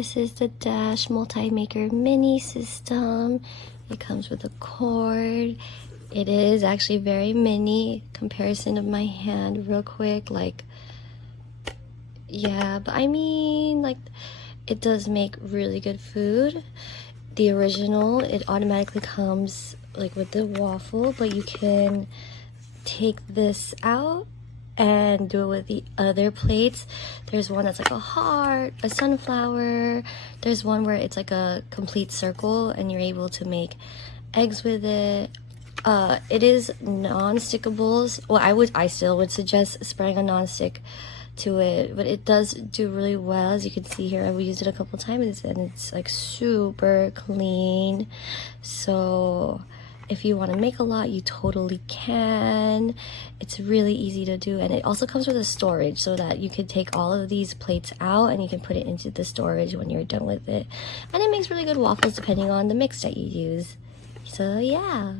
this is the Dash Multimaker mini system. It comes with a cord. It is actually very mini. Comparison of my hand real quick, like, yeah, but I mean, like, it does make really good food. The original, it automatically comes like with the waffle, but you can take this out and do it with the other plates. There's one that's like a heart, a sunflower. There's one where it's like a complete circle and you're able to make eggs with it. It is non-stickables. Well, I still would suggest spraying a non-stick to it, but it does do really well. As you can see here, I've used it a couple times and it's like super clean. So if you want to make a lot, you totally can. It's really easy to do, and it also comes with a storage so that you can take all of these plates out and you can put it into the storage when you're done with it. And it makes really good waffles depending on the mix that you use. So yeah.